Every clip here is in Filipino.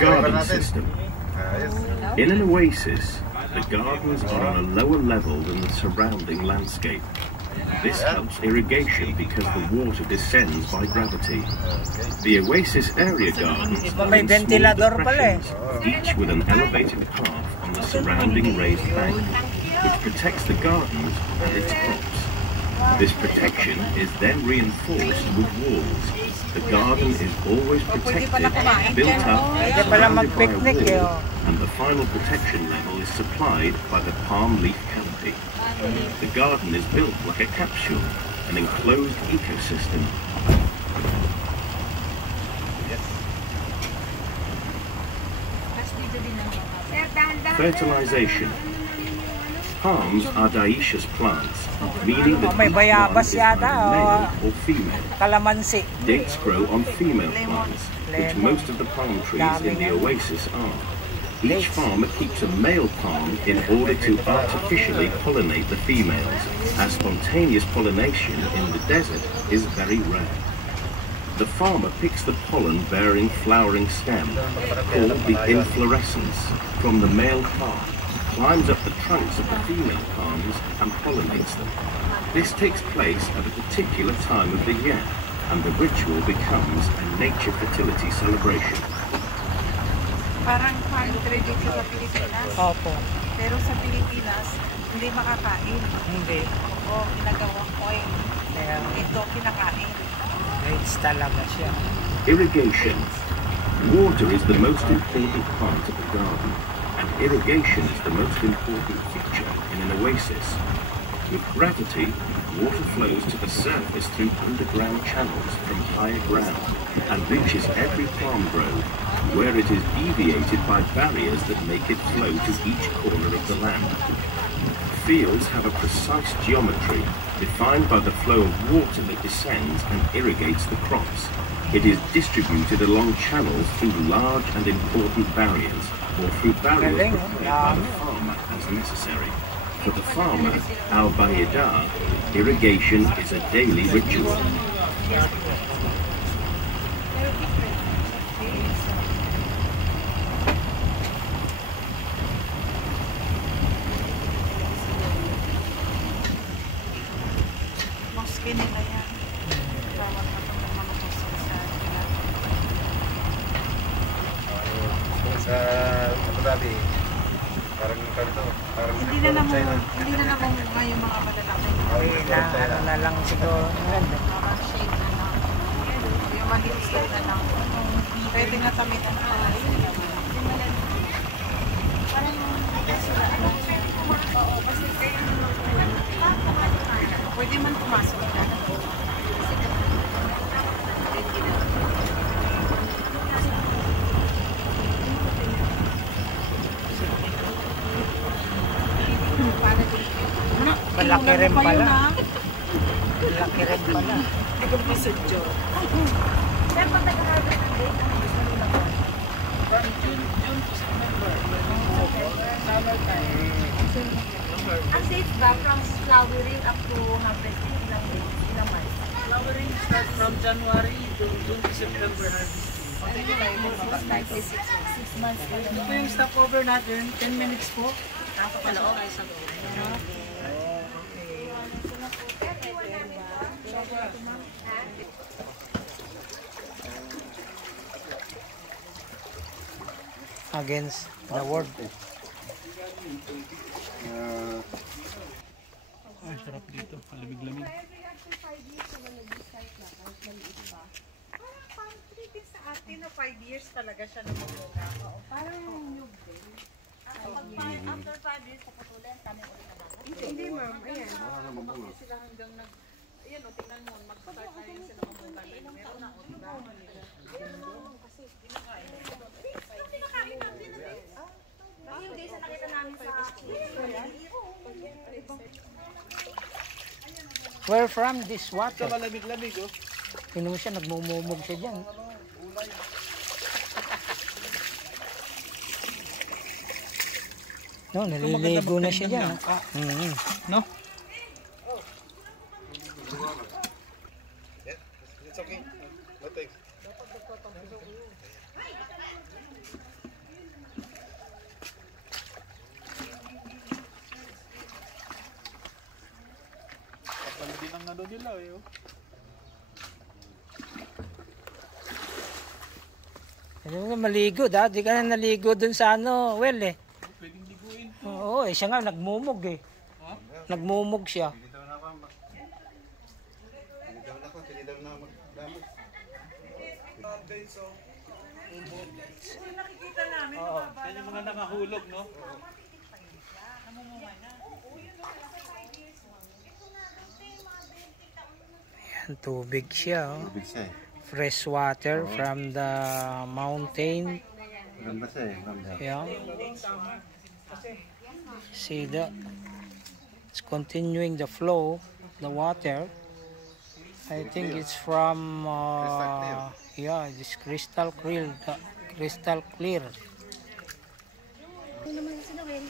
Garden system. In an oasis, the gardens are on a lower level than the surrounding landscape. This helps irrigation because the water descends by gravity. The oasis area gardens are in small depressions, each with an elevated path on the surrounding raised bank, which protects the gardens and its crops. This protection is then reinforced with walls. The garden is always protected, built up, surrounded by a wall, and the final protection level is supplied by the palm leaf canopy. The garden is built like a capsule, an enclosed ecosystem. Fertilization. Palms are dioecious plants, meaning that each one is either male or female. Dates grow on female plants, which most of the palm trees in the oasis are. Each farmer keeps a male palm in order to artificially pollinate the females, as spontaneous pollination in the desert is very rare. The farmer picks the pollen-bearing flowering stem, called the inflorescence, from the male palm, climbs up the trunks of the female palms and pollinates them. This takes place at a particular time of the year, and the ritual becomes a nature fertility celebration. Parang country dito sa Pilipinas. Opo. Pero sa Pilipinas, hindi makakain. Hindi. O, ginagawang oil. Ito, kinakain. Grades talaga siya. Irrigation. Water is the most important part of the garden, and irrigation is the most important feature in an oasis. With gravity, water flows to the surface through underground channels from higher ground and reaches every palm grove, where it is deviated by barriers that make it flow to each corner of the land. Fields have a precise geometry, defined by the flow of water that descends and irrigates the crops. It is distributed along channels through large and important barriers, or through barriers prepared by the farmer as necessary. For the farmer, al-Bayida, irrigation is a daily ritual. Mosque nila yan. Bawat na itong mga mosque sa Abu Dhabi. Parang kanto, parang hindi na naman ngayon mga malalaki. Ano na lang siguro. Parang shade na lang. Yung malinis na lang. Pwede na tamitan na lang. Parang pwede man pumasok na. Malaki rin pala. Malaki rin pala. Hindi ko masadyo. Sir, pag nag-harvest ng date, ang gusto nila ba? From June to September. Summer time. Ang dates ba? From flowering up to harvesting, ilang days? Ilang months? Flowering starts from January to June to September harvesting. Like 6 months pa Ito po yung stopover natin, 10 minutes po. Nakapasok tayo sa loob. Against the world. Ay, sarap dito. Malamig-lamig. Parang 3 days sa atin na 5 years talaga siya namumunga. Parang new day. After 5 years, papatuloy kami ulit na dagat. Hindi ma'am, ayan. Kumakit sila hanggang nag... Ayan o, tingnan mo, mag-start na rin sila mamunga. Meron na o, diba? Ayan, kasi pinakain. Pinakain natin na rin. Yung days na nakita namin sa... Where from this water? Malamig-lamig oh. Tingnan mo siya, nagmumumog siya dyan. No, naliligo na siya dyan. No? okay. No, thanks. Kapal din ang ano nila eh. Oh. Ano nga maligo, dati ka na naligo dun sa ano, well eh. Pwedeng liguin. Oo, siya nga nagmumog eh. Nagmumog siya. Hindi daw na ako. Hindi daw na magdamot. Nakikita namin. Oo, yan yung mga nakahulog, no? Ayan, tubig siya. Oh. Tubig siya eh. Fresh water from the mountain. Maganda siya eh. Maganda. Yeah. See that? It's continuing the flow, the water. I think it's from yeah, it's crystal clear. Crystal clear. Ano naman si Noel?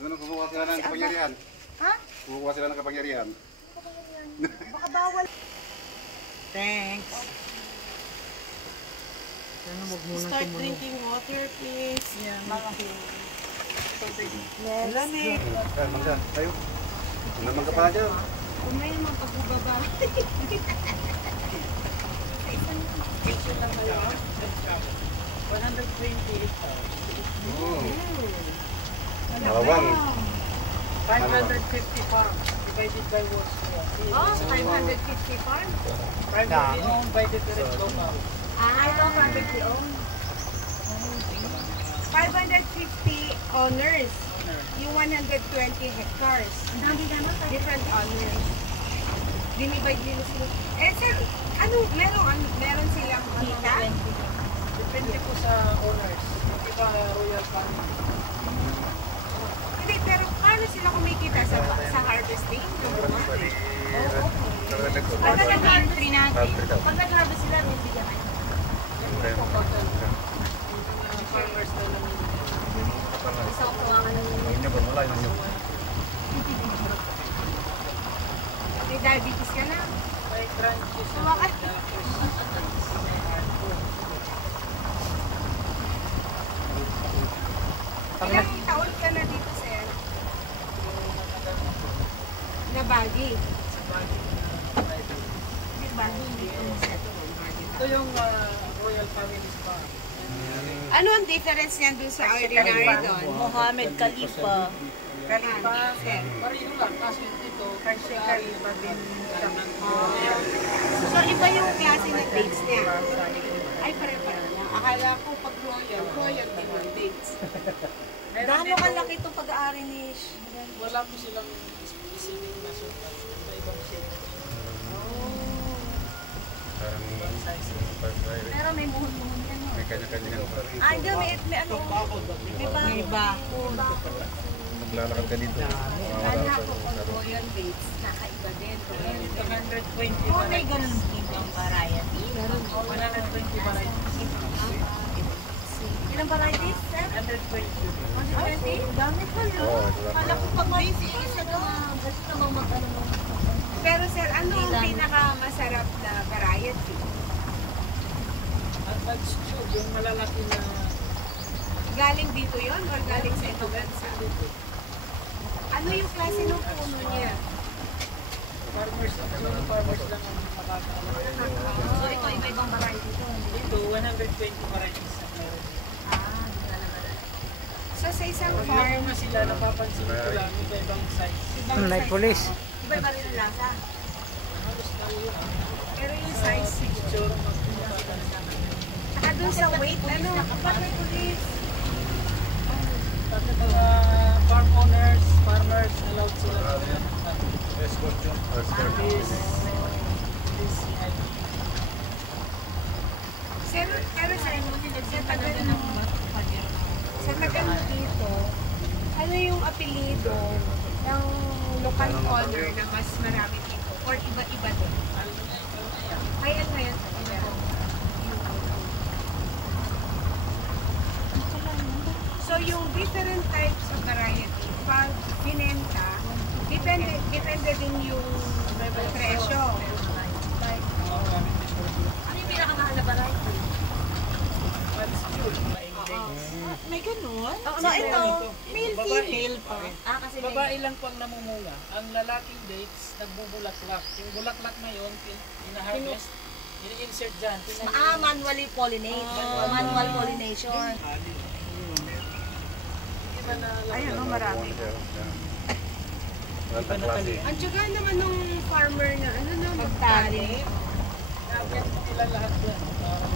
Doon kukuha sila ng kapangyarihan. Ha? Kukuha sila ng kapangyarihan. Baka bawal. Thanks. Start drinking water, please. Yeah. Yes. Lamig. Ay, mangga. Tayo. Ano mangga pa dyan? Kung may naman pagbubaba. Picture lang kayo. 120. Malawang. 550 pounds divided by what? Oh, 550 farm. Privately owned by different local. Ito, privately owned. 550 owners. Yung 120 hectares. Different owners. Dinivide nila sila. Eh, sir, meron silang kita? Depende po sa owners. Hindi ba royal family? Hindi, pero paano sila kumikita sa harvesting? Pag nag-harvest natin, pag nag-harvest sila, bibigyan kayo. Farmers na namin. Isang kawangan ng Wala yun. may diabetes ka na. May crunches. Kawakan. Ilang taon ka na dito, sir? Na Baguio. Di Baguio. Ito yung royal family spa. Ano ang difference niyan dun sa ordinary doon? Mohammed Khalifa. Kalipa. Sir. Pareho lang. Kasi dito, kasi kalipa din. So, iba yung klase ng dates niya. Ay, pare-pare lang. Akala ko pag royal, royal din ang dates. Gaano kalaki itong pag-aari ni Wala po silang specific na sukat. Iba-ibang shape. Parang Pero may muhon-muhon yan. may kanya-kanya. Ah, hindi. May ano. May bakod. Maglalakad ka dito. Kanya ko kung royal dates, nakaiba din. 120 Oh, may ganun din ang variety. 120 varieties. Ilang varieties, sir? 120. Ay, dami pala. Kala ko pag may isa na gusto namang mag-ano. Pero sir, ano ang pinakamasarap na variety? At nag-shoot, yung malalaki na Galing dito yon or galing sa ibang bansa? Ano yung klase ng puno niya? farmers, farmers lang ang makakaalam. So, ito iba-ibang variety ito. Dito, 120 varieties ang meron. So sa isang Pag farm, na sila, napapansin ko lang, iba-ibang size. ibang May size pulis. ako. Iba-iba rin ang lasa. Halos na yun. Pero yung size, Picture, magpunta sila. saka dun sa weight, ano? Ba't may pulis? Pag mga farm owners, farmers, allowed sila na Escort yun. Pero sa tagal mo dito, ano yung apelido ng local owner na mas marami dito? Or iba-iba din? Kaya ngayon sa kanila. So yung different types of variety, pag binenta, depende din yung presyo. May ganun? Oo, no, ito. Male, female pa. Kasi Babae lang po ang namumunga. Ang lalaking dates, nagbubulaklak. Yung bulaklak na yun, ina-harvest, ini-insert dyan. Manually pollinate. Manual pollination. Ayun, no, marami. Ang tsaga naman nung farmer na, ano na, Magtali. Nakakit mo nila lahat dyan.